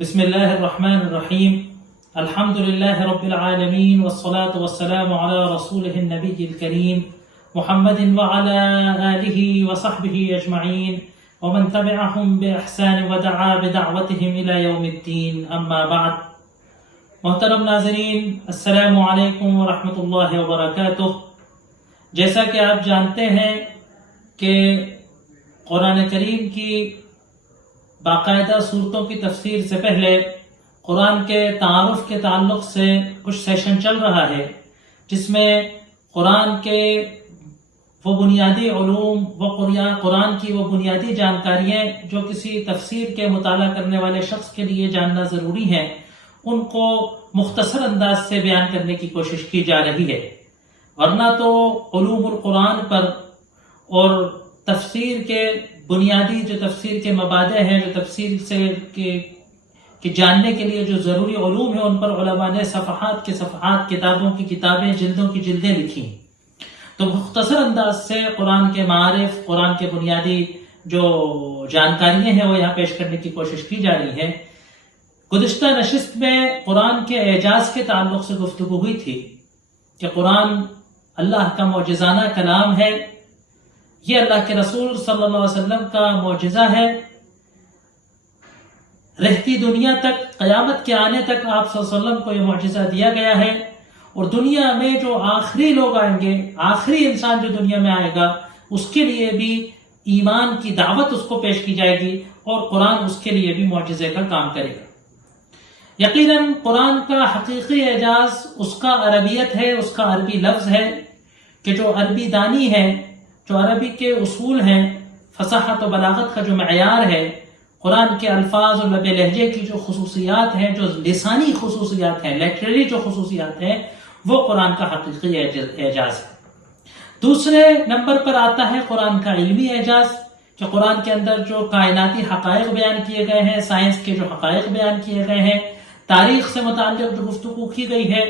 بسم اللہ الرحمن الرحیم الحمد للہ رب العالمین والصلاة والسلام علی رسولہ النبی الکریم محمد وعلی آلہ وصحبہ اجمعین ومن تبعهم بإحسان ودعا بدعوتهم الى یوم الدین اما بعد۔ محترم ناظرین، السلام علیکم ورحمۃ اللہ وبرکاتہ۔ جیسا کہ آپ جانتے ہیں کہ قرآن کریم کی باقاعدہ صورتوں کی تفسیر سے پہلے قرآن کے تعارف کے تعلق سے کچھ سیشن چل رہا ہے، جس میں قرآن کے وہ بنیادی علوم، قرآن کی وہ بنیادی جانکاریاں جو کسی تفسیر کے مطالعہ کرنے والے شخص کے لیے جاننا ضروری ہیں، ان کو مختصر انداز سے بیان کرنے کی کوشش کی جا رہی ہے۔ ورنہ تو علوم القرآن پر اور تفسیر کے بنیادی جو تفسیر کے مبادئ ہیں، جو تفسیر سے کہ جاننے کے لیے جو ضروری علوم ہیں، ان پر علماء نے صفحات کے صفحات، کتابوں کی کتابیں، جلدوں کی جلدیں لکھی ہیں۔ تو مختصر انداز سے قرآن کے معارف، قرآن کے بنیادی جو جانکاریاں ہیں وہ یہاں پیش کرنے کی کوشش کی جا رہی ہے۔ گزشتہ نشست میں قرآن کے اعجاز کے تعلق سے گفتگو ہوئی تھی کہ قرآن اللہ کا معجزانہ کلام ہے، یہ اللہ کے رسول صلی اللہ علیہ وسلم کا معجزہ ہے۔ رہتی دنیا تک، قیامت کے آنے تک آپ صلی اللہ علیہ وسلم کو یہ معجزہ دیا گیا ہے، اور دنیا میں جو آخری لوگ آئیں گے، آخری انسان جو دنیا میں آئے گا، اس کے لیے بھی ایمان کی دعوت اس کو پیش کی جائے گی، اور قرآن اس کے لیے بھی معجزے کا کام کرے گا۔ یقیناً قرآن کا حقیقی اعجاز اس کا عربیت ہے، اس کا عربی لفظ ہے، کہ جو عربی دانی ہے، جو عربی کے اصول ہیں، فصاحت و بلاغت کا جو معیار ہے، قرآن کے الفاظ اور لب لہجے کی جو خصوصیات ہیں، جو لسانی خصوصیات ہیں، لیٹرری جو خصوصیات ہیں، وہ قرآن کا حقیقی اعجاز ہے۔ دوسرے نمبر پر آتا ہے قرآن کا علمی اعجاز، کہ قرآن کے اندر جو کائناتی حقائق بیان کیے گئے ہیں، سائنس کے جو حقائق بیان کیے گئے ہیں، تاریخ سے متعلق جو گفتگو کی گئی ہے،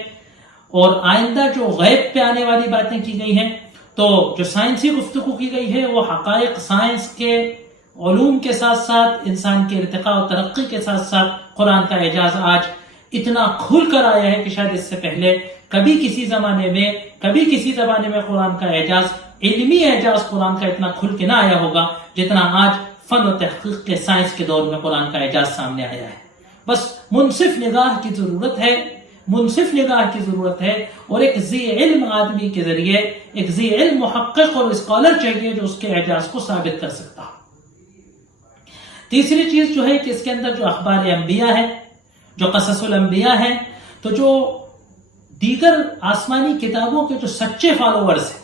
اور آئندہ جو غیب پہ آنے والی باتیں کی گئی ہیں، تو جو سائنسی گفتگو کی گئی ہے وہ حقائق سائنس کے علوم کے ساتھ ساتھ، انسان کے ارتقاء و ترقی کے ساتھ ساتھ قرآن کا اعجاز آج اتنا کھل کر آیا ہے کہ شاید اس سے پہلے کبھی کسی زمانے میں قرآن کا اعجاز، علمی اعجاز قرآن کا اتنا کھل کے نہ آیا ہوگا جتنا آج فن و تحقیق کے سائنس کے دور میں قرآن کا اعجاز سامنے آیا ہے۔ بس منصف نگاہ کی ضرورت ہے، اور ایک ذی علم آدمی کے ذریعے، ایک ذی علم محقق اور اسکالر چاہیے جو اس کے اعجاز کو ثابت کر سکتا ہو۔ تیسری چیز جو ہے کہ اس کے اندر جو اخبار انبیاء ہے، جو قصص الانبیاء ہے، تو جو دیگر آسمانی کتابوں کے جو سچے فالوورز ہیں،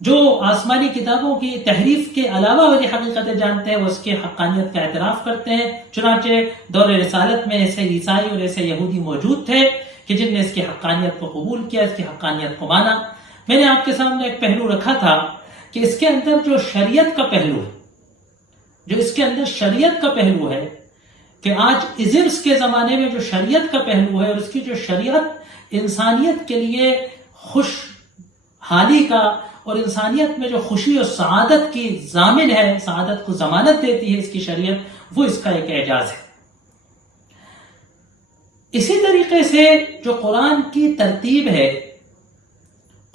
جو آسمانی کتابوں کی تحریف کے علاوہ والی حقیقتیں جانتے ہیں، وہ اس کی حقانیت کا اعتراف کرتے ہیں۔ چنانچہ دور رسالت میں ایسے عیسائی اور ایسے یہودی موجود تھے کہ جن نے اس کی حقانیت کو قبول کیا، اس کی حقانیت کو مانا۔ میں نے آپ کے سامنے ایک پہلو رکھا تھا کہ اس کے اندر جو شریعت کا پہلو ہے، کہ آج ازمس کے زمانے میں جو شریعت کا پہلو ہے، اور اس کی جو شریعت انسانیت کے لیے خوشحالی کا اور انسانیت میں جو خوشی اور سعادت کی ضامن ہے، سعادت کو ضمانت دیتی ہے اس کی شریعت، وہ اس کا ایک اعجاز ہے۔ اسی طریقے سے جو قرآن کی ترتیب ہے،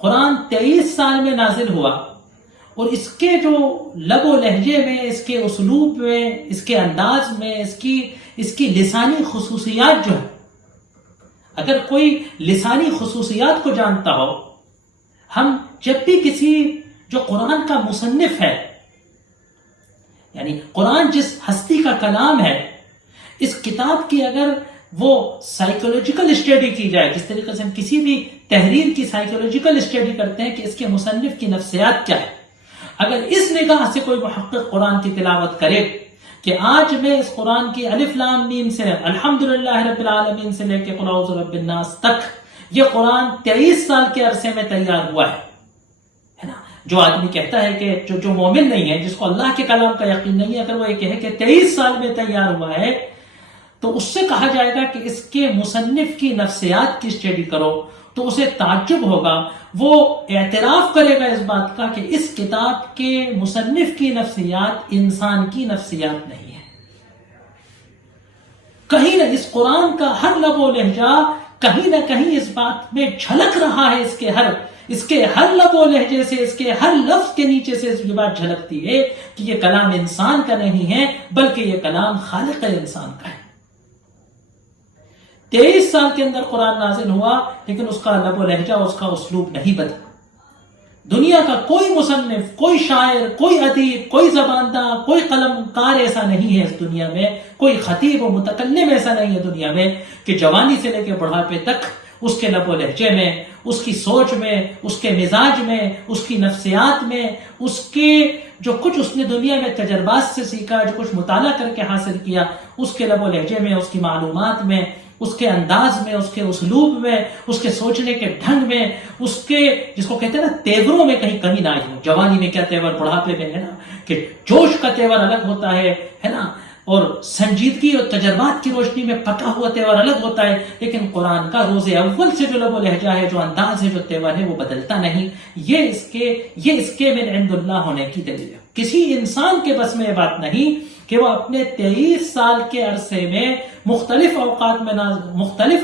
قرآن 23 سال میں نازل ہوا، اور اس کے جو لب و لہجے میں، اس کے اسلوب میں، اس کے انداز میں، اس کی لسانی خصوصیات جو ہے، اگر کوئی لسانی خصوصیات کو جانتا ہو، ہم جب بھی کسی جو قرآن کا مصنف ہے، یعنی قرآن جس ہستی کا کلام ہے، اس کتاب کی اگر وہ سائیکولوجیکل اسٹڈی کی جائے، جس طریقے سے ہم کسی بھی تحریر کی سائیکولوجیکل اسٹڈی کرتے ہیں کہ اس کے مصنف کی نفسیات کیا ہے، اگر اس نگاہ سے کوئی محقق قرآن کی تلاوت کرے کہ آج میں اس قرآن کی الف لام میم سے الحمدللہ رب العالمین سے لے کے قل اعوذ برب الناس تک، یہ قرآن 23 سال کے عرصے میں تیار ہوا ہے نا۔ جو آدمی کہتا ہے کہ جو مومن نہیں ہے، جس کو اللہ کے کلام کا یقین نہیں ہے، اگر وہ یہ کہے کہ 23 سال میں تیار ہوا ہے، تو اس سے کہا جائے گا کہ اس کے مصنف کی نفسیات کی اسٹڈی کرو، تو اسے تعجب ہوگا، وہ اعتراف کرے گا اس بات کا کہ اس کتاب کے مصنف کی نفسیات انسان کی نفسیات نہیں ہے۔ کہیں نہ اس قرآن کا ہر لب و لہجہ کہیں نہ کہیں اس بات میں جھلک رہا ہے، اس کے ہر لب و لہجے سے، اس کے ہر لفظ کے نیچے سے یہ بات جھلکتی ہے کہ یہ کلام انسان کا نہیں ہے بلکہ یہ کلام خالق انسان کا ہے۔ 23 سال کے اندر قرآن نازل ہوا لیکن اس کا لب و لہجہ، اس کا اسلوب نہیں بدلا۔ دنیا کا کوئی مصنف، کوئی شاعر، کوئی ادیب، کوئی زبانداں، کوئی قلم کار ایسا نہیں ہے اس دنیا میں، کوئی خطیب و متکلم ایسا نہیں ہے دنیا میں کہ جوانی سے لے کے بڑھاپے تک اس کے لب و لہجے میں، اس کی سوچ میں، اس کے مزاج میں، اس کی نفسیات میں، اس کے جو کچھ اس نے دنیا میں تجربات سے سیکھا، جو کچھ مطالعہ کر کے حاصل کیا، اس کے لب و لہجے میں، اس کی معلومات میں، اس کے انداز میں، اس کے اسلوب میں، اس کے سوچنے کے ڈھنگ میں، اس کے جس کو کہتے ہیں نا تیوروں میں کہیں کمی نہ آئی ہو۔ جوانی میں کیا تیور، بڑھاپے میں ہے نا کہ جوش کا تیور الگ ہوتا ہے نا، اور سنجیدگی اور تجربات کی روشنی میں پکا ہوا تیور الگ ہوتا ہے، لیکن قرآن کا روز اول سے جو لب و لہجہ ہے، جو انداز ہے، جو تیور ہے، وہ بدلتا نہیں۔ یہ اس کے من عند اللہ ہونے کی دلیل ہے۔ کسی انسان کے بس میں یہ بات نہیں کہ وہ اپنے 23 سال کے عرصے میں مختلف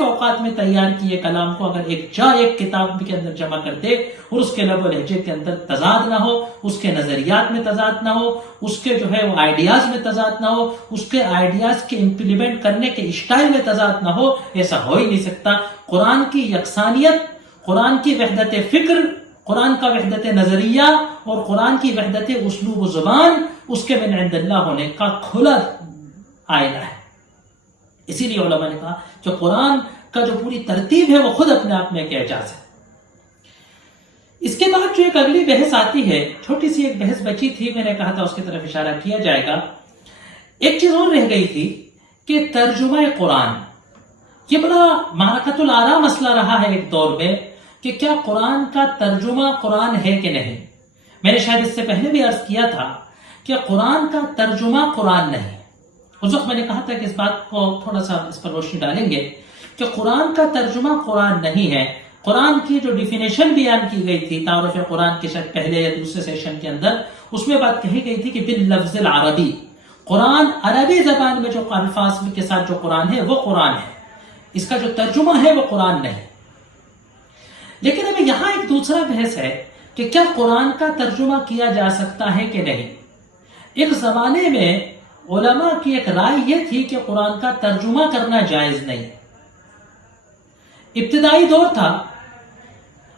اوقات میں تیار کیے کلام کو اگر ایک کتاب کے اندر جمع کر دے اور اس کے لب و لہجے کے اندر تضاد نہ ہو، اس کے نظریات میں تضاد نہ ہو، اس کے جو ہے وہ آئیڈیاز میں تضاد نہ ہو، اس کے آئیڈیاز کے امپلیمنٹ کرنے کے اسٹائل میں تضاد نہ ہو، ایسا ہو ہی نہیں سکتا۔ قرآن کی یکسانیت، قرآن کی وحدت فکر، قرآن کا وحدت نظریہ اور قرآن کی وحدت اسلوب و زبان اس کے من عند اللہ ہونے کا کھلا آئینہ ہے۔ اسی لیے علماء نے کہا کہ قرآن کا جو پوری ترتیب ہے وہ خود اپنے آپ میں ایک اعجاز ہے۔ اس کے بعد جو ایک اگلی بحث آتی ہے، چھوٹی سی ایک بحث بچی تھی، میں نے کہا تھا اس کی طرف اشارہ کیا جائے گا۔ ایک چیز اور رہ گئی تھی کہ ترجمہ قرآن، یہ بڑا معرکۃ الآراء مسئلہ رہا ہے ایک دور میں کہ کیا قرآن کا ترجمہ قرآن ہے کہ نہیں۔ میں نے شاید اس سے پہلے بھی عرض کیا تھا کہ قرآن کا ترجمہ قرآن نہیں۔ اس وقت میں نے کہا تھا کہ اس بات کو تھوڑا سا اس پر روشنی ڈالیں گے کہ قرآن کا ترجمہ قرآن نہیں ہے۔ قرآن کی جو ڈیفینیشن بیان کی گئی تھی تعارف قرآن کے شاید پہلے یا دوسرے سیشن کے اندر، اس میں بات کہی گئی تھی کہ باللفظ العربی، قرآن عربی زبان میں جو الفاظ کے ساتھ جو قرآن ہے وہ قرآن ہے، اس کا جو ترجمہ ہے وہ قرآن نہیں۔ لیکن ابھی یہاں ایک دوسرا بحث ہے کہ کیا قرآن کا ترجمہ کیا جا سکتا ہے کہ نہیں۔ ایک زمانے میں علماء کی ایک رائے یہ تھی کہ قرآن کا ترجمہ کرنا جائز نہیں۔ ابتدائی دور تھا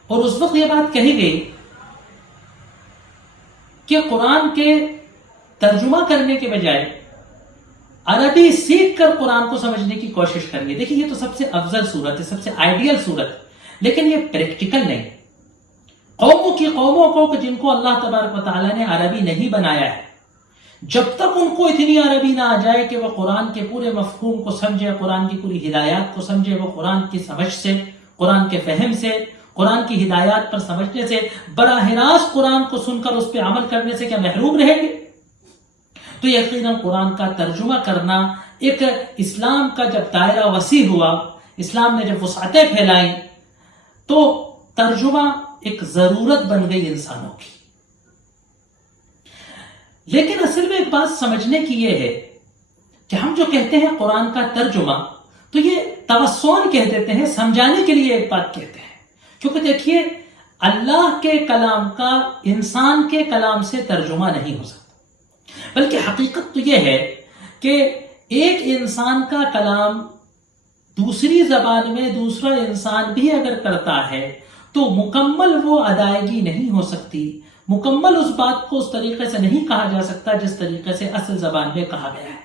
اور اس وقت یہ بات کہی گئی کہ قرآن کے ترجمہ کرنے کے بجائے عربی سیکھ کر قرآن کو سمجھنے کی کوشش کرنی۔ دیکھیں یہ تو سب سے افضل صورت ہے، سب سے آئیڈیل صورت ہے، لیکن یہ پریکٹیکل نہیں۔ قوموں کو جن کو اللہ تبارک و تعالیٰ نے عربی نہیں بنایا ہے، جب تک ان کو اتنی عربی نہ آ جائے کہ وہ قرآن کے پورے مفہوم کو سمجھے، قرآن کی پوری ہدایات کو سمجھے، وہ قرآن کی سمجھ سے، قرآن کے فہم سے، قرآن کی ہدایات پر سمجھنے سے، براہ راست قرآن کو سن کر اس پہ عمل کرنے سے کیا محروم رہیں گے؟ تو یقیناً قرآن کا ترجمہ کرنا ایک اسلام کا جب دائرہ وسیع ہوا، اسلام نے جب وسعتیں پھیلائیں تو ترجمہ ایک ضرورت بن گئی انسانوں کی۔ لیکن اصل میں ایک بات سمجھنے کی یہ ہے کہ ہم جو کہتے ہیں قرآن کا ترجمہ، تو یہ توسعاً کہہ دیتے ہیں، سمجھانے کے لیے ایک بات کہتے ہیں، کیونکہ دیکھیے اللہ کے کلام کا انسان کے کلام سے ترجمہ نہیں ہو سکتا، بلکہ حقیقت تو یہ ہے کہ ایک انسان کا کلام دوسری زبان میں دوسرا انسان بھی اگر کرتا ہے تو مکمل وہ ادائیگی نہیں ہو سکتی، مکمل اس بات کو اس طریقے سے نہیں کہا جا سکتا جس طریقے سے اصل زبان میں کہا گیا ہے۔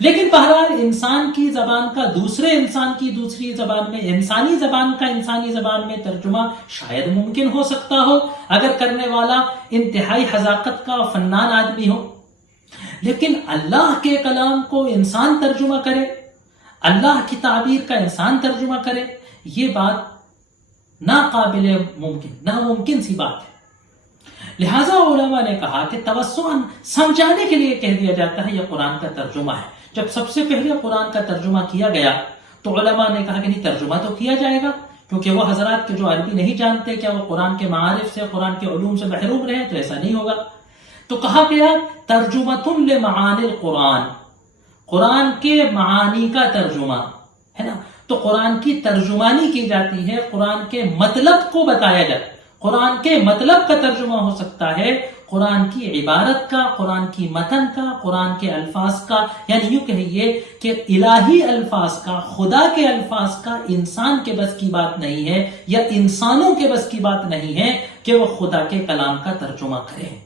لیکن بہرحال انسان کی زبان کا دوسرے انسان کی دوسری زبان میں، انسانی زبان کا انسانی زبان میں ترجمہ شاید ممکن ہو سکتا ہو اگر کرنے والا انتہائی حذاقت کا فنان آدمی ہو، لیکن اللہ کے کلام کو انسان ترجمہ کرے، اللہ کی تعبیر کا انسان ترجمہ کرے، یہ بات ناقابل ممکن، ناممکن سی بات ہے۔ لہٰذا علماء نے کہا کہ توسعاً سمجھانے کے لیے کہہ دیا جاتا ہے یہ قرآن کا ترجمہ ہے۔ جب سب سے پہلے قرآن کا ترجمہ کیا گیا تو علماء نے کہا کہ نہیں، ترجمہ تو کیا جائے گا، کیونکہ وہ حضرات کے جو عربی نہیں جانتے، کیا وہ قرآن کے معارف سے، قرآن کے علوم سے محروم رہے؟ تو ایسا نہیں ہوگا۔ تو کہا گیا ترجمۃ لمعانی القرآن، قرآن کے معانی کا ترجمہ ہے نا۔ تو قرآن کی ترجمانی کی جاتی ہے، قرآن کے مطلب کو بتایا جاتا ہے۔ قرآن کے مطلب کا ترجمہ ہو سکتا ہے قرآن کی عبارت کا، قرآن کی متن کا، قرآن کے الفاظ کا، یعنی یوں کہیے کہ الہی الفاظ کا، خدا کے الفاظ کا انسان کے بس کی بات نہیں ہے، یا انسانوں کے بس کی بات نہیں ہے کہ وہ خدا کے کلام کا ترجمہ کریں۔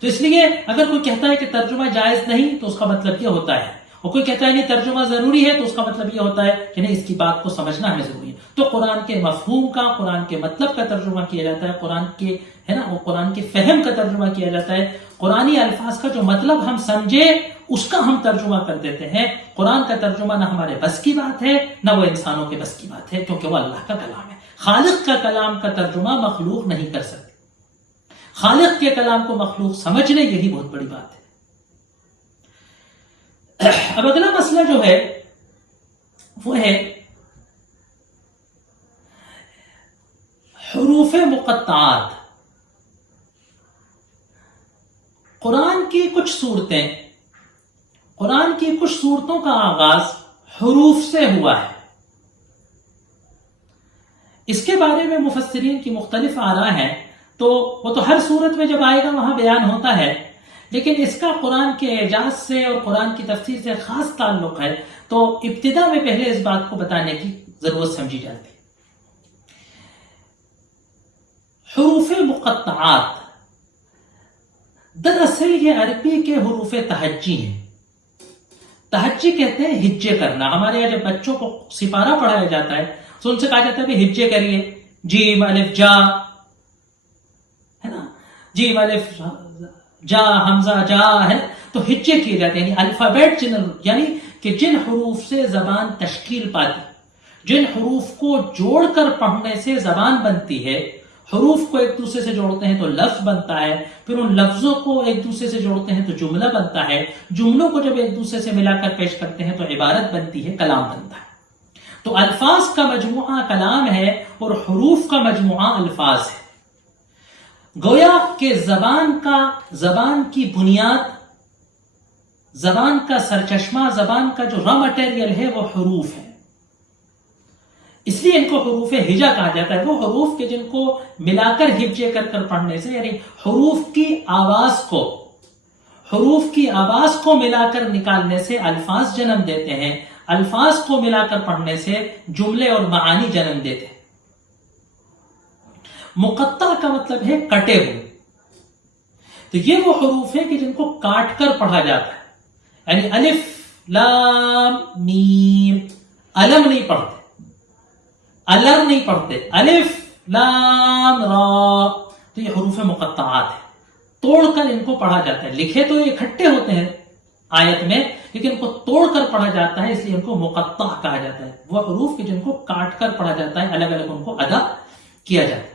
تو اس لیے اگر کوئی کہتا ہے کہ ترجمہ جائز نہیں تو اس کا مطلب یہ ہوتا ہے، اور کوئی کہتا ہے نہیں ترجمہ ضروری ہے تو اس کا مطلب یہ ہوتا ہے کہ نہیں، اس کی بات کو سمجھنا ہمیں ضروری ہے۔ تو قرآن کے مفہوم کا، قرآن کے مطلب کا ترجمہ کیا جاتا ہے، قرآن کے ہے نا، وہ قرآن کے فہم کا ترجمہ کیا جاتا ہے۔ قرآنی الفاظ کا جو مطلب ہم سمجھے اس کا ہم ترجمہ کر دیتے ہیں۔ قرآن کا ترجمہ نہ ہمارے بس کی بات ہے، نہ وہ انسانوں کے بس کی بات ہے، کیونکہ وہ اللہ کا کلام ہے۔ خالق کا کلام کا ترجمہ مخلوق نہیں کر سکتے۔ خالق کے کلام کو مخلوق سمجھ لے، یہی بہت بڑی بات ہے۔ اب اگلا مسئلہ جو ہے وہ ہے حروف مقطعات۔ قرآن کی کچھ صورتیں، قرآن کی کچھ صورتوں کا آغاز حروف سے ہوا ہے۔ اس کے بارے میں مفسرین کی مختلف آراء ہیں، تو وہ تو ہر صورت میں جب آئے گا وہاں بیان ہوتا ہے، لیکن اس کا قرآن کے اعجاز سے اور قرآن کی تفسیر سے خاص تعلق ہے، تو ابتدا میں پہلے اس بات کو بتانے کی ضرورت سمجھی جاتی ہے۔ حروف مقطعات دراصل یہ عربی کے حروف تہجی ہیں۔ تہجی کہتے ہیں ہجے کرنا۔ ہمارے یہاں جب بچوں کو سپارہ پڑھایا جاتا ہے تو ان سے کہا جاتا ہے کہ ہجے کریے، جیم الف جا، ہے نا، جیم الف جا حمزہ جا ہے، تو ہجے کیے جاتے ہیں، یعنی الفابیٹ یعنی کہ جن حروف سے زبان تشکیل پاتی، جن حروف کو جوڑ کر پڑھنے سے زبان بنتی ہے۔ حروف کو ایک دوسرے سے جوڑتے ہیں تو لفظ بنتا ہے، پھر ان لفظوں کو ایک دوسرے سے جوڑتے ہیں تو جملہ بنتا ہے، جملوں کو جب ایک دوسرے سے ملا کر پیش کرتے ہیں تو عبارت بنتی ہے، کلام بنتا ہے۔ تو الفاظ کا مجموعہ کلام ہے اور حروف کا مجموعہ الفاظ ہے۔ گویا کہ زبان کی بنیاد، زبان کا سرچشمہ، زبان کا جو را مٹیریل ہے وہ حروف ہے۔ اس لیے ان کو حروف ہجا کہا جاتا ہے، وہ حروف کے جن کو ملا کر ہجے کر کر پڑھنے سے، یعنی حروف کی آواز کو ملا کر نکالنے سے الفاظ جنم دیتے ہیں، الفاظ کو ملا کر پڑھنے سے جملے اور معانی جنم دیتے ہیں۔ مقطع کا مطلب ہے کٹے ہوئے، تو یہ وہ حروف ہیں کہ جن کو کاٹ کر پڑھا جاتا ہے، یعنی الف لام میم، علم نہیں پڑھتے، الر نہیں پڑھتے، الف لام را، تو یہ حروف مقطعات ہیں، توڑ کر ان کو پڑھا جاتا ہے۔ لکھے تو یہ اکٹھے ہوتے ہیں آیت میں، لیکن ان کو توڑ کر پڑھا جاتا ہے، اس لیے ان کو مقطع کہا جاتا ہے۔ وہ حروف کہ جن کو کاٹ کر پڑھا جاتا ہے، الگ الگ ان کو ادا کیا جاتا ہے۔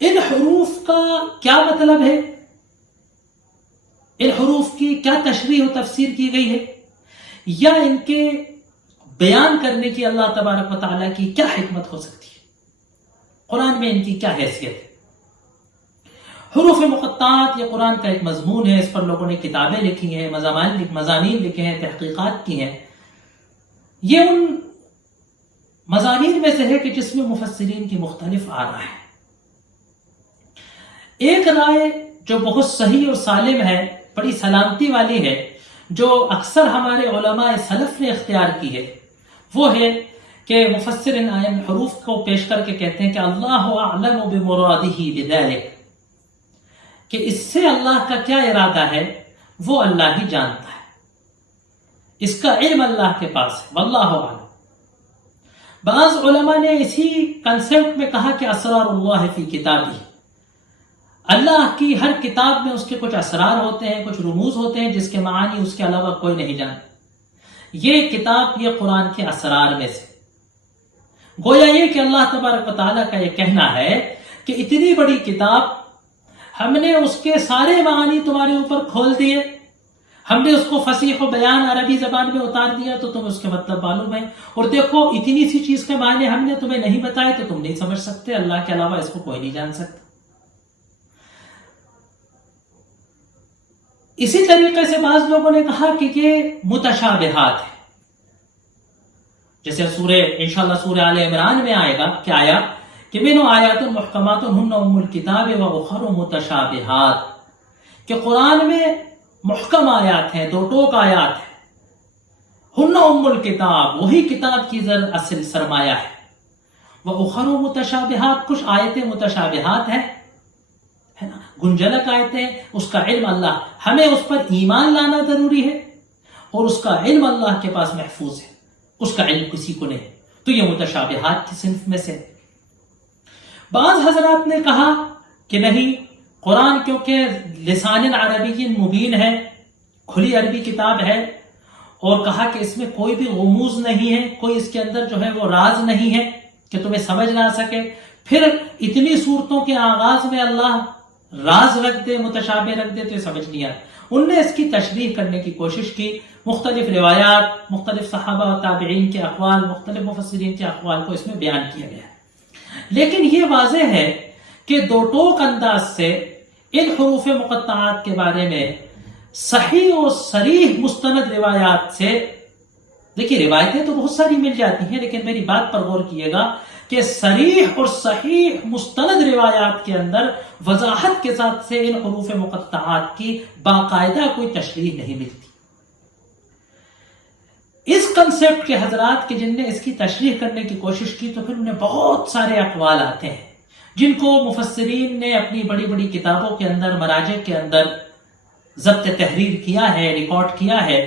ان حروف کا کیا مطلب ہے، ان حروف کی کیا تشریح و تفسیر کی گئی ہے، یا ان کے بیان کرنے کی اللہ تبارک و تعالیٰ کی کیا حکمت ہو سکتی ہے، قرآن میں ان کی کیا حیثیت ہے۔ حروف مقطعات یہ قرآن کا ایک مضمون ہے، اس پر لوگوں نے کتابیں لکھی ہیں، مضامین لکھے ہیں، تحقیقات کی ہیں۔ یہ ان مضامین میں سے ہے کہ جس میں مفسرین کی مختلف آراء ہیں۔ ایک رائے جو بہت صحیح اور سالم ہے، بڑی سلامتی والی ہے، جو اکثر ہمارے علماء سلف نے اختیار کی ہے، وہ ہے کہ مفسر ان حروف کو پیش کر کے کہتے ہیں کہ اللہ اعلم بمرادہ بذلک، کہ اس سے اللہ کا کیا ارادہ ہے وہ اللہ ہی جانتا ہے، اس کا علم اللہ کے پاس ہے، واللہ اعلم۔ بعض علماء نے اسی کنسیپٹ میں کہا کہ اسرار اللہ فی کتابہ، اللہ کی ہر کتاب میں اس کے کچھ اسرار ہوتے ہیں، کچھ رموز ہوتے ہیں جس کے معانی اس کے علاوہ کوئی نہیں جانتا۔ یہ کتاب یہ قرآن کے اسرار میں سے، گویا یہ کہ اللہ تبارک و تعالیٰ کا یہ کہنا ہے کہ اتنی بڑی کتاب، ہم نے اس کے سارے معانی تمہارے اوپر کھول دیے، ہم نے اس کو فصیح و بیان عربی زبان میں اتار دیا تو تمہیں اس کے مطلب معلوم ہے، اور دیکھو اتنی سی چیز کے معنی ہم نے تمہیں نہیں بتائے تو تم نہیں سمجھ سکتے، اللہ کے علاوہ اس کو کوئی نہیں جان سکتا۔ اسی طریقے سے بعض لوگوں نے کہا کہ یہ متشابہات ہے، جیسے انشاءاللہ سورہ آل عمران میں آئے گا کہ آیا کہ منو آیات محکمات ہن ام الکتاب و اخر متشابہات، کہ قرآن میں محکم آیات ہیں، دو ٹوک آیات ہیں، ہن ام الکتاب وہی کتاب کی اصل سرمایہ ہے، و اخر متشابہات کچھ آیتیں متشابہات ہیں، ہے نا، گنجلک آیتیں، اس کا علم اللہ، ہمیں اس پر ایمان لانا ضروری ہے، اور اس کا علم اللہ کے پاس محفوظ ہے، اس کا علم کسی کو نہیں، تو یہ متشابہات کی صنف میں سے۔ بعض حضرات نے کہا کہ نہیں، قرآن کیونکہ لسان عربی مبین ہے، کھلی عربی کتاب ہے، اور کہا کہ اس میں کوئی بھی غموض نہیں ہے، کوئی اس کے اندر جو ہے وہ راز نہیں ہے کہ تمہیں سمجھ نہ سکے، پھر اتنی صورتوں کے آغاز میں اللہ راز رکھ دے، متشابہ رکھ دے، تو یہ سمجھ نہیں آتا۔ ان نے اس کی تشریح کرنے کی کوشش کی، مختلف روایات، مختلف صحابہ و تابعین کے اقوال، مختلف مفسرین کے اقوال کو اس میں بیان کیا گیا ہے، لیکن یہ واضح ہے کہ دو ٹوک انداز سے ان حروف مقطعات کے بارے میں صحیح و صریح مستند روایات سے، دیکھیے روایتیں تو بہت ساری مل جاتی ہیں، لیکن میری بات پر غور کیے گا کہ صریح اور صحیح مستند روایات کے اندر وضاحت کے ساتھ سے ان حروف مقطعات کی باقاعدہ کوئی تشریح نہیں ملتی۔ اس کنسپٹ کے حضرات کے جن نے اس کی تشریح کرنے کی کوشش کی تو پھر انہیں بہت سارے اقوال آتے ہیں جن کو مفسرین نے اپنی بڑی بڑی کتابوں کے اندر، مراجع کے اندر ضبط تحریر کیا ہے، ریکارڈ کیا ہے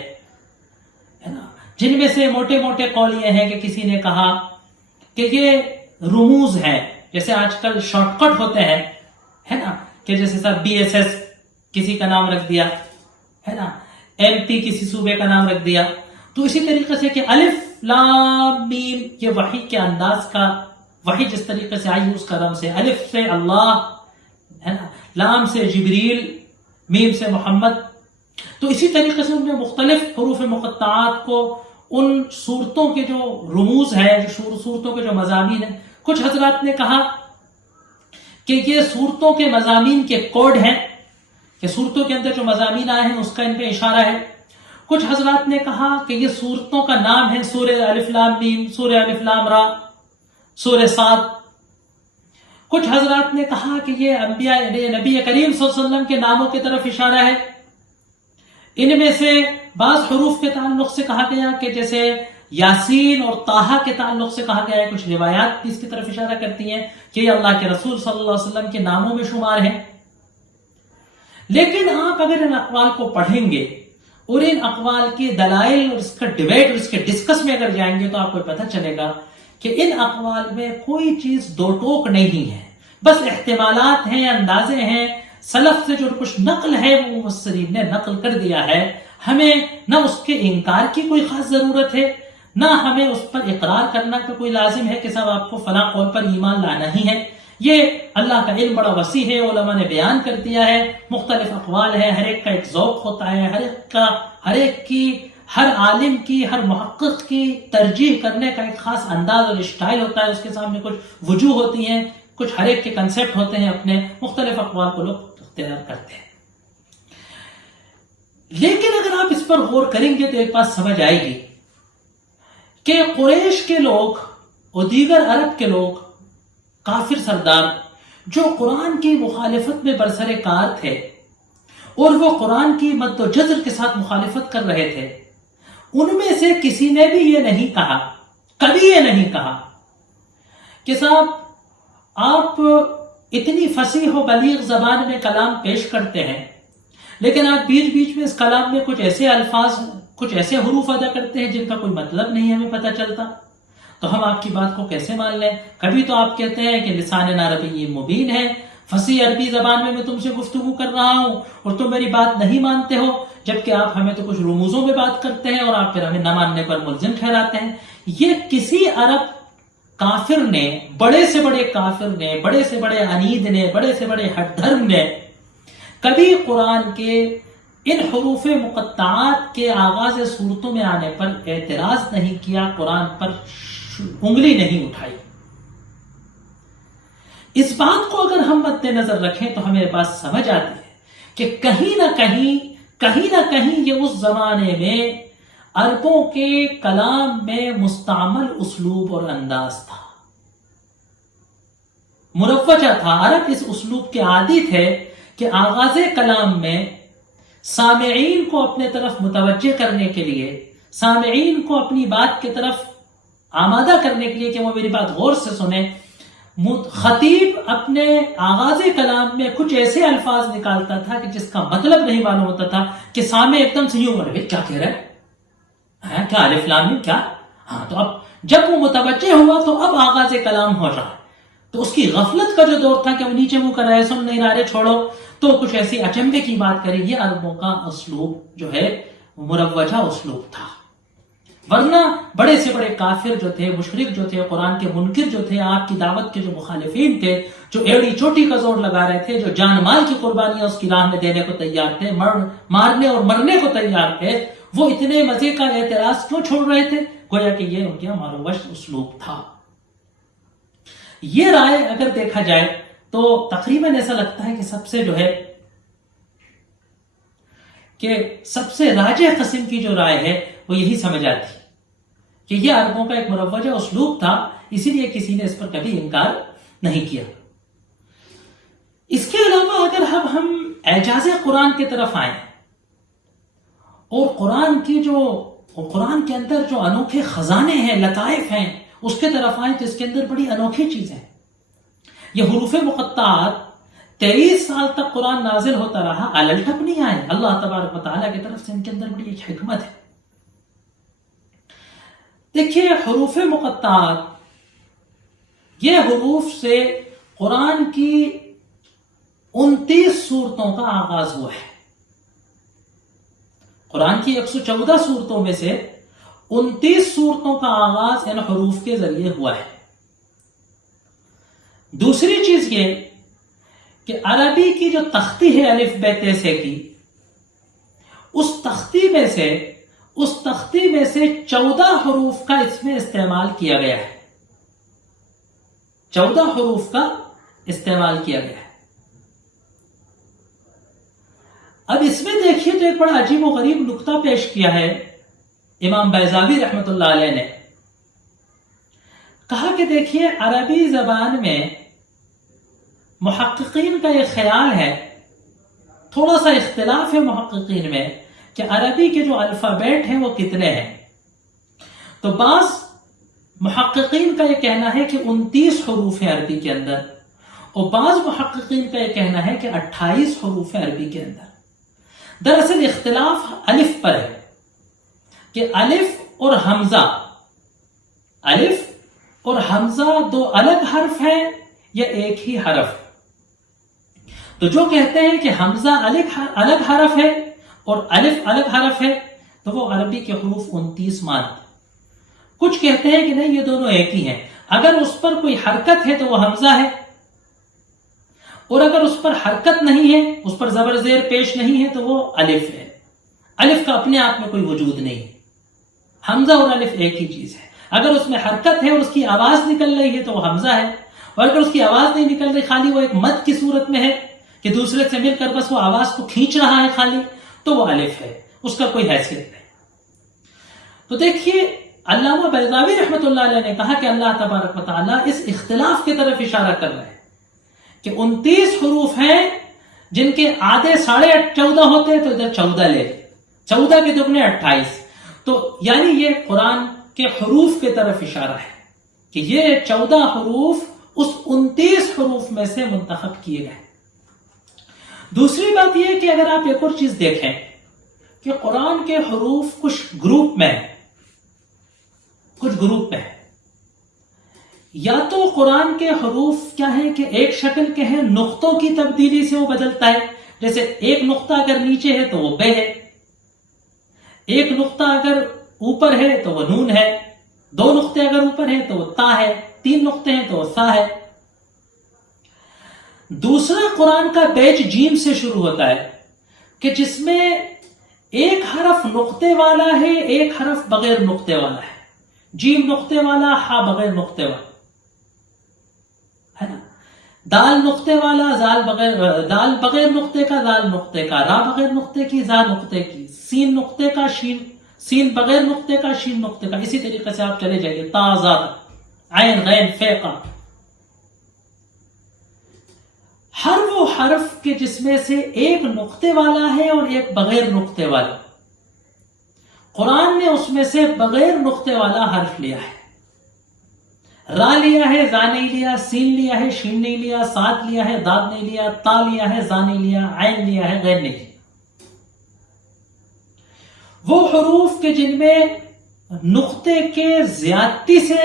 نا، جن میں سے موٹے موٹے قول یہ ہیں کہ کسی نے کہا کہ یہ رموز ہیں، جیسے آج کل شارٹ کٹ ہوتے ہیں، ہے نا، کہ جیسے سب BSS کسی کا نام رکھ دیا، ہے نا، MP کسی صوبے کا نام رکھ دیا، تو اسی طریقے سے کہ الف لام میم، یہ وحی کے انداز کا، وحی جس طریقے سے آئی اس کا رمز سے، الف سے اللہ، ہے نا، لام سے جبریل، میم سے محمد، تو اسی طریقے سے ان میں مختلف حروف مقطعات کو ان صورتوں کے جو رموز ہے، جو صورتوں کے جو مضامین ہیں، کچھ حضرات نے کہا کہ یہ صورتوں کے مضامین کے کوڈ ہیں، کہ صورتوں کے اندر جو مضامین آئے ہیں اس کا ان پہ اشارہ ہے۔ کچھ حضرات نے کہا کہ یہ صورتوں کا نام ہے، سورہ الف لام میم، سورہ الف لام را، سورہ صاد۔ کچھ حضرات نے کہا کہ یہ انبیاء، نبی کریم صلی اللہ علیہ وسلم کے ناموں کی طرف اشارہ ہے۔ ان میں سے بعض حروف کے تعلق سے کہا گیا کہ جیسے یاسین اور طٰہٰ کے تعلق سے کہا گیا ہے، کچھ روایات بھی اس کی طرف اشارہ کرتی ہیں کہ یہ اللہ کے رسول صلی اللہ علیہ وسلم کے ناموں میں شمار ہیں۔ لیکن آپ اگر ان اقوال کو پڑھیں گے اور ان اقوال کے دلائل اور اس کا ڈیبیٹ اور اس کے ڈسکس میں اگر جائیں گے تو آپ کو پتہ چلے گا کہ ان اقوال میں کوئی چیز دو ٹوک نہیں ہے، بس احتمالات ہیں، اندازے ہیں، سلف سے جو کچھ نقل ہے وہ مفسرین نے نقل کر دیا ہے۔ ہمیں نہ اس کے انکار کی کوئی خاص ضرورت ہے، نہ ہمیں اس پر اقرار کرنا کا کوئی لازم ہے کہ صاحب آپ کو فلاں قول پر ایمان لانا ہی ہے۔ یہ اللہ کا علم بڑا وسیع ہے، علماء نے بیان کر دیا ہے، مختلف اقوال ہے، ہر ایک کا ایک ذوق ہوتا ہے، ہر ایک کی، ہر عالم کی، ہر محقق کی ترجیح کرنے کا ایک خاص انداز اور اسٹائل ہوتا ہے، اس کے سامنے کچھ وجوہ ہوتی ہیں، کچھ ہر ایک کے کنسپٹ ہوتے ہیں، اپنے مختلف اقوال کو لوگ اختیار کرتے ہیں۔ لیکن اگر آپ اس پر غور کریں گے تو ایک بات سمجھ آئے گی کہ قریش کے لوگ اور دیگر عرب کے لوگ، کافر سردار جو قرآن کی مخالفت میں برسر کار تھے اور وہ قرآن کی مد و جزر کے ساتھ مخالفت کر رہے تھے، ان میں سے کسی نے بھی یہ نہیں کہا، کبھی یہ نہیں کہا کہ صاحب آپ اتنی فصیح و بلیغ زبان میں کلام پیش کرتے ہیں، لیکن آپ بیچ بیچ میں اس کلام میں کچھ ایسے الفاظ، کچھ ایسے حروف ادا کرتے ہیں جن کا کوئی مطلب نہیں ہمیں پتہ چلتا، تو ہم آپ کی بات کو کیسے مان لیں؟ کبھی تو آپ کہتے ہیں کہ لسان عربی مبین ہے، فصیح عربی زبان میں تم سے گفتگو کر رہا ہوں اور تم میری بات نہیں مانتے ہو، جبکہ آپ ہمیں تو کچھ رموزوں میں بات کرتے ہیں اور آپ پھر ہمیں نہ ماننے پر ملزم ٹھہراتے ہیں۔ یہ کسی عرب کافر نے، بڑے سے بڑے کافر نے، بڑے سے بڑے عنید نے، بڑے سے بڑے ہٹ دھرم نے کبھی قرآن کے ان حروف مقطعات کے آغاز صورتوں میں آنے پر اعتراض نہیں کیا، قرآن پر انگلی نہیں اٹھائی. اس بات کو اگر ہم مد نظر رکھیں تو ہمیں بات سمجھ آتی ہے کہ کہیں نہ کہیں یہ اس زمانے میں عربوں کے کلام میں مستعمل اسلوب اور انداز تھا، مروجہ تھا. عرب اس اسلوب کے عادی تھے کہ آغاز کلام میں سامعین کو اپنے طرف متوجہ کرنے کے لیے، سامعین کو اپنی بات کی طرف آمادہ کرنے کے لیے کہ وہ میری بات غور سے سنیں، خطیب اپنے آغاز کلام میں کچھ ایسے الفاظ نکالتا تھا کہ جس کا مطلب نہیں معلوم ہوتا تھا کہ سامع ایک دم سے یوں بھائی کیا کہہ رہا ہے، کیا الف لام میم کیا. تو اب جب وہ متوجہ ہوا تو اب آغاز کلام ہو رہا ہے. تو اس کی غفلت کا جو دور تھا کہ وہ نیچے منہ کر رہے، سن نہیں رہے، چھوڑو، تو کچھ ایسی اچنبے کی بات کرے. یہ عربوں کا اسلوب جو ہے مروجہ اسلوب تھا. ورنہ بڑے سے بڑے کافر جو تھے، مشرک جو تھے، قرآن کے منکر جو تھے، آپ کی دعوت کے جو مخالفین تھے، جو ایڑی چوٹی کا زور لگا رہے تھے، جو جان مال کی قربانیاں اس کی راہ میں دینے کو تیار تھے، مارنے اور مرنے کو تیار تھے، وہ اتنے مزے کا اعتراض کیوں چھوڑ رہے تھے؟ گویا کہ یہ ان کا مروج اسلوب تھا. یہ رائے اگر دیکھا جائے تو تقریباً ایسا لگتا ہے کہ سب سے جو ہے کہ سب سے راجح قسم کی جو رائے ہے وہ یہی سمجھ آتی کہ یہ عربوں کا ایک مروجہ اسلوب تھا، اسی لیے کسی نے اس پر کبھی انکار نہیں کیا. اس کے علاوہ اگر ہم اعجاز قرآن کی طرف آئیں اور قرآن کے اندر جو انوکھے خزانے ہیں، لطائف ہیں، اس کے طرف آئیں تو اس کے اندر بڑی انوکھی چیزیں ہیں. یہ حروف مقطعات 23 سال تک قرآن نازل ہوتا رہا، الٹپ نہیں آئے. اللہ تبارک و تعالیٰ کی طرف سے ان کے اندر بڑی ایک حکمت ہے. دیکھیے حروف مقطعات، یہ حروف سے قرآن کی 29 سورتوں کا آغاز ہوا ہے. قرآن کی 114 سورتوں میں سے 29 سورتوں کا آغاز ان حروف کے ذریعے ہوا ہے. دوسری چیز یہ کہ عربی کی جو تختی ہے الف بے تے سے کی، اس تختی میں سے 14 حروف کا اس میں استعمال کیا گیا ہے. 14 حروف کا استعمال کیا گیا ہے. اب اس میں دیکھیے تو ایک بڑا عجیب و غریب نقطہ پیش کیا ہے امام بیضاوی رحمت اللہ علیہ نے. کہا کہ دیکھیے عربی زبان میں محققین کا یہ خیال ہے، تھوڑا سا اختلاف ہے محققین میں کہ عربی کے جو الفابیٹ ہیں وہ کتنے ہیں. تو بعض محققین کا یہ کہنا ہے کہ 29 حروف ہیں عربی کے اندر، اور بعض محققین کا یہ کہنا ہے کہ 28 حروف ہیں عربی کے اندر. دراصل اختلاف الف پر ہے کہ الف اور حمزہ دو الگ حرف ہیں یا ایک ہی حرف. تو جو کہتے ہیں کہ حمزہ الگ حرف ہے اور الف الگ حرف ہے تو وہ عربی کے حروف 29 مانتے. کچھ کہتے ہیں کہ نہیں، یہ دونوں ایک ہی ہیں. اگر اس پر کوئی حرکت ہے تو وہ حمزہ ہے، اور اگر اس پر حرکت نہیں ہے، اس پر زبر زیر پیش نہیں ہے تو وہ الف ہے. الف کا اپنے آپ میں کوئی وجود نہیں. حمزہ اور الف ایک ہی چیز ہے. اگر اس میں حرکت ہے اور اس کی آواز نکل رہی ہے تو وہ حمزہ ہے، اور اگر اس کی آواز نہیں نکل رہی، خالی وہ ایک مد کی صورت میں ہے کہ دوسرے سے مل کر بس وہ آواز کو کھینچ رہا ہے خالی، تو وہ الف ہے، اس کا کوئی حیثیت نہیں. تو دیکھیے علامہ بیضاوی رحمت اللہ علیہ نے کہا کہ اللہ تبارک و تعالیٰ اس اختلاف کی طرف اشارہ کر رہے ہیں کہ 29 حروف ہیں جن کے آدھے 14.5 ہوتے ہیں، تو ادھر 14 لے، 14 کے دگنے 28. تو یعنی یہ قرآن کے حروف کی طرف اشارہ ہے کہ یہ 14 حروف اس 29 حروف میں سے منتخب کیے گئے. دوسری بات یہ کہ اگر آپ ایک اور چیز دیکھیں کہ قرآن کے حروف کچھ گروپ میں ہیں، یا تو قرآن کے حروف کیا ہیں کہ ایک شکل کے ہیں، نقطوں کی تبدیلی سے وہ بدلتا ہے. جیسے ایک نقطہ اگر نیچے ہے تو وہ بے ہے، ایک نقطہ اگر اوپر ہے تو وہ نون ہے، 2 نقطے اگر اوپر ہیں تو وہ تا ہے، 3 نقطے ہیں تو وہ سا ہے. دوسرا قرآن کا بیچ جیم سے شروع ہوتا ہے. کہ جس میں ایک حرف نقطے والا ہے، ایک حرف بغیر نقطے والا ہے، جیم نقطے والا، ہا بغیر نقطے والا ہے نا، دال نقطے والا، دال بغیر نقطے کا، دال نقطے کا، را بغیر نقطے کی، زا نقطے کی، سین نقطے کا، سین بغیر نقطے کا، شین نقطے کا. اسی طریقے سے آپ چلے جائیے، تا زا، عین غین فے قاف. ہر وہ حرف کے جس میں سے ایک نقطے والا ہے اور ایک بغیر نقطے والا، قرآن نے اس میں سے بغیر نقطے والا حرف لیا ہے. را لیا ہے، زا نہیں لیا، سین لیا ہے، شین نہیں لیا، صاد لیا ہے، داد نہیں لیا، تا لیا ہے، زا نہیں لیا، عین لیا ہے، غین نہیں لیا. وہ حروف کے جن میں نقطے کے زیادتی سے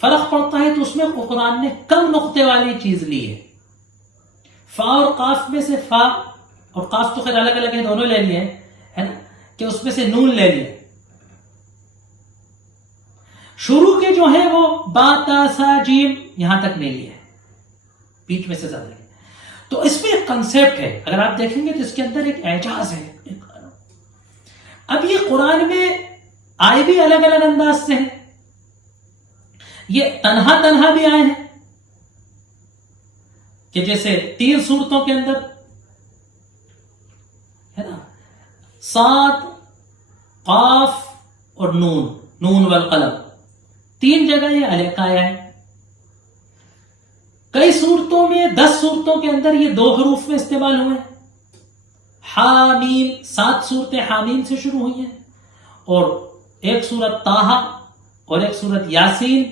فرق پڑتا ہے تو اس میں قرآن نے کم نقطے والی چیز لی ہے. فا اور قاف میں سے فا اور قاف تو خیر الگ الگ ہیں، دونوں لے لیے ہے نا، کہ اس میں سے نون لے لیے. شروع کے جو ہیں وہ با تا سا جیم یہاں تک نہیں لیے، بیچ میں سے زیادہ لیے. تو اس میں ایک کنسیپٹ ہے، اگر آپ دیکھیں گے تو اس کے اندر ایک اعجاز ہے. اب یہ قرآن میں آئے بھی الگ الگ انداز سے ہیں، یہ تنہا بھی آئے ہیں، کہ جیسے 3 صورتوں کے اندر ہے نا، صاد، قاف اور نون والقلم، 3 جگہ یہ الگ آیا ہے. کئی صورتوں میں 10 صورتوں کے اندر یہ 2 حروف میں استعمال ہوئے. حامیم، 7 صورتیں حامیم سے شروع ہوئی ہیں، اور ایک صورت طٰہٰ اور ایک صورت یاسین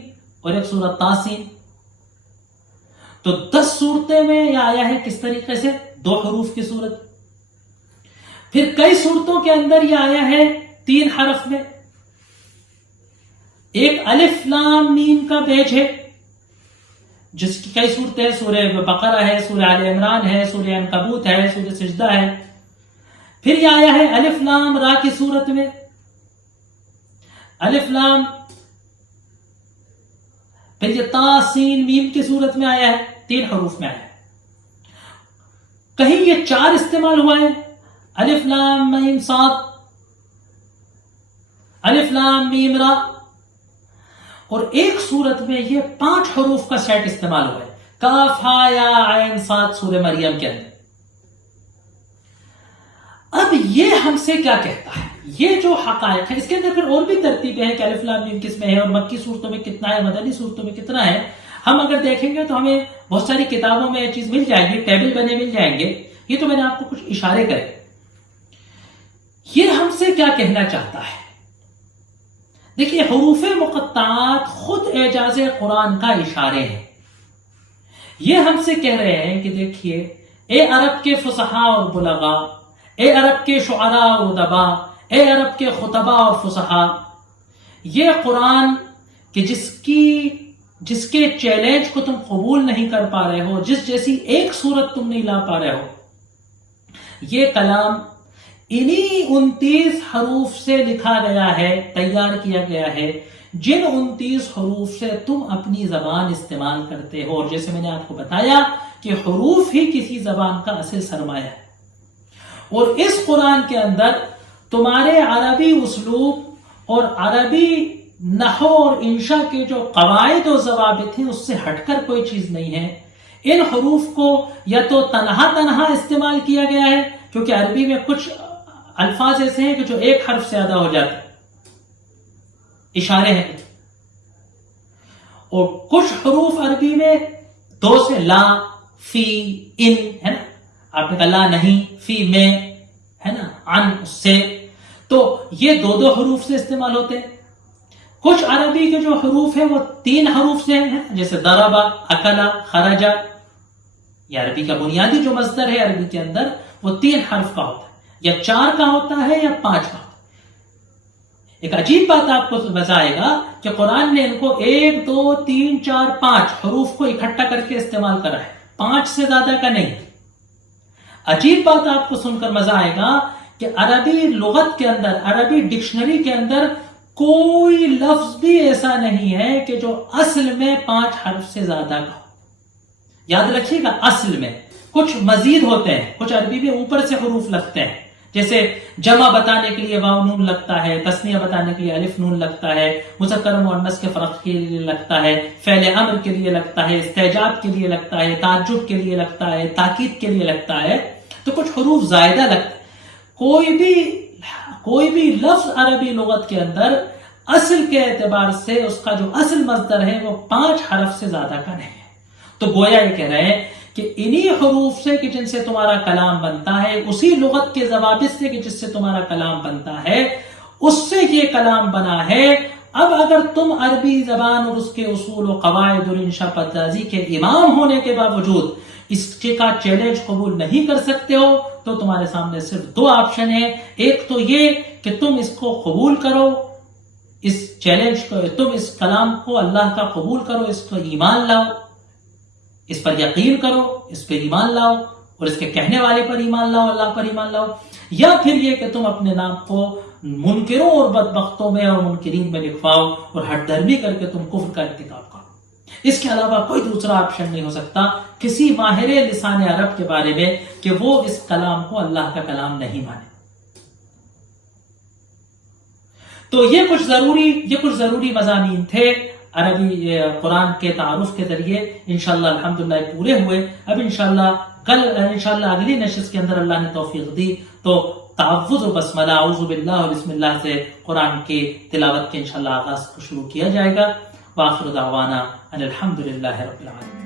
اور ایک صورت تاسین. تو 10 صورتیں میں یہ آیا ہے کس طریقے سے، 2 حروف کی صورت. پھر کئی صورتوں کے اندر یہ آیا ہے 3 حرف میں. ایک الف لام میم کا پیج ہے جس کی کئی صورتیں، سورہ بقرہ ہے، سورہ آل عمران ہے، سورہ عنکبوت ہے، سورہ سجدہ ہے. پھر یہ آیا ہے الف لام را کی صورت میں، الف لام، پھر یہ تا سین میم کی صورت میں آیا ہے، 3 حروف میں آیا ہے. کہیں یہ 4 استعمال ہوا ہے، الف لام میم صاد، الف لام میم را، اور ایک صورت میں یہ 5 حروف کا سیٹ استعمال ہوا ہے، کاف ہا یا عین صاد، سورہ مریم کے اندر. اب یہ ہم سے کیا کہتا ہے، یہ جو حقائق ہے، اس کے اندر پھر اور بھی ترتیبیں ہیں کہ الف لام میم کس میں ہے اور مکی صورتوں میں کتنا ہے، مدنی صورتوں میں کتنا ہے. ہم اگر دیکھیں گے تو ہمیں بہت ساری کتابوں میں یہ چیز مل جائے گی، ٹیبل بنے مل جائیں گے. یہ تو میں نے آپ کو کچھ اشارے کرے. یہ ہم سے کیا کہنا چاہتا ہے، دیکھیے حروف مقطعات خود اعجاز قرآن کا اشارے ہیں. یہ ہم سے کہہ رہے ہیں کہ دیکھیے، اے عرب کے فصحاء اور بلغاء، اے عرب کے شعراء اور ادباء، اے عرب کے خطباء اور فصحاء، یہ قرآن کہ جس کے چیلنج کو تم قبول نہیں کر پا رہے ہو، جس جیسی ایک صورت تم نہیں لا پا رہے ہو، یہ کلام انہی 29 حروف سے لکھا گیا ہے، تیار کیا گیا ہے، جن 29 حروف سے تم اپنی زبان استعمال کرتے ہو. اور جیسے میں نے آپ کو بتایا کہ حروف ہی کسی زبان کا اصل سرمایہ ہے، اور اس قرآن کے اندر تمہارے عربی اسلوب اور عربی نحو اور انشاء کے جو قواعد و ضوابط ہیں اس سے ہٹ کر کوئی چیز نہیں ہے. ان حروف کو یا تو تنہا استعمال کیا گیا ہے، کیونکہ عربی میں کچھ الفاظ ایسے ہیں کہ جو ایک حرف سے زیادہ ہو جاتے ہیں، اشارے ہیں، اور کچھ حروف عربی میں 2 سے، لا، فی، ان ہے نا، آپ نے کہا لا نہیں، فی میں ہے نا، عن اس سے، تو یہ 2 حروف سے استعمال ہوتے ہیں. کچھ عربی کے جو حروف ہیں وہ 3 حروف سے ہیں، جیسے ضربا، اکلا، خرجا. یہ عربی کا بنیادی جو مصدر ہے عربی کے اندر وہ 3 حرف کا ہوتا ہے، یا 4 کا ہوتا ہے یا 5 کا ہوتا ہے. ایک عجیب بات آپ کو بتائے گا کہ قرآن نے ان کو 1 2 3 4 5 حروف کو اکٹھا کر کے استعمال کرا ہے، 5 سے زیادہ کا نہیں. عجیب بات آپ کو سن کر مزہ آئے گا کہ عربی لغت کے اندر، عربی ڈکشنری کے اندر کوئی لفظ بھی ایسا نہیں ہے کہ جو اصل میں 5 حرف سے زیادہ کا ہو. یاد رکھیے گا، اصل میں کچھ مزید ہوتے ہیں، کچھ عربی میں اوپر سے حروف لگتے ہیں، جیسے جمع بتانے کے لیے واو نون لگتا ہے، تثنیہ بتانے کے لیے الف نون لگتا ہے، مذکر و مؤنث کے فرق کے لیے لگتا ہے، فعل امر کے لیے لگتا ہے، استعجاب کے لیے لگتا ہے، تعجب کے لیے لگتا ہے، تاکید کے لیے لگتا ہے، تو کچھ حروف زائدہ لگتے ہیں۔ کوئی بھی لفظ عربی لغت کے اندر اصل کے اعتبار سے اس کا جو اصل مصدر ہے وہ 5 حرف سے زیادہ کا نہیں ہے۔ تو گویا یہ کہہ رہے ہیں کہ انہی حروف سے کہ جن سے تمہارا کلام بنتا ہے، اسی لغت کے ضوابط سے کہ جس سے تمہارا کلام بنتا ہے، اس سے یہ کلام بنا ہے۔ اب اگر تم عربی زبان اور اس کے اصول و قواعد اور انشاء پردازی کے امام ہونے کے باوجود اس کا چیلنج قبول نہیں کر سکتے ہو، تو تمہارے سامنے صرف 2 آپشن ہیں۔ ایک تو یہ کہ تم اس کو قبول کرو، اس چیلنج کو، تم اس کلام کو اللہ کا قبول کرو، اس کو ایمان لاؤ، اس پر یقین کرو، اس پر ایمان لاؤ اور اس کے کہنے والے پر ایمان لاؤ، اللہ پر ایمان لاؤ، یا پھر یہ کہ تم اپنے نام کو منکروں اور بدبختوں میں اور منکرین میں لکھواؤ اور ہٹ درمی کر کے تم کفر کا ارتکاب کرو۔ اس کے علاوہ کوئی دوسرا آپشن نہیں ہو سکتا کسی ماہر لسان عرب کے بارے میں کہ وہ اس کلام کو اللہ کا کلام نہیں مانے۔ تو یہ کچھ ضروری مضامین تھے عربی قرآن کے تعارف کے ذریعے۔ انشاءاللہ الحمدللہ پورے ہوئے۔ اب انشاءاللہ اگلی نشست کے اندر اللہ نے توفیق دی تو تعوذ و بسملہ، اعوذ باللہ و بسم اللہ سے قرآن کی تلاوت کے انشاءاللہ آغاز شروع کیا جائے گا۔ وآخر دعوانا ان الحمدللہ رب العالمین۔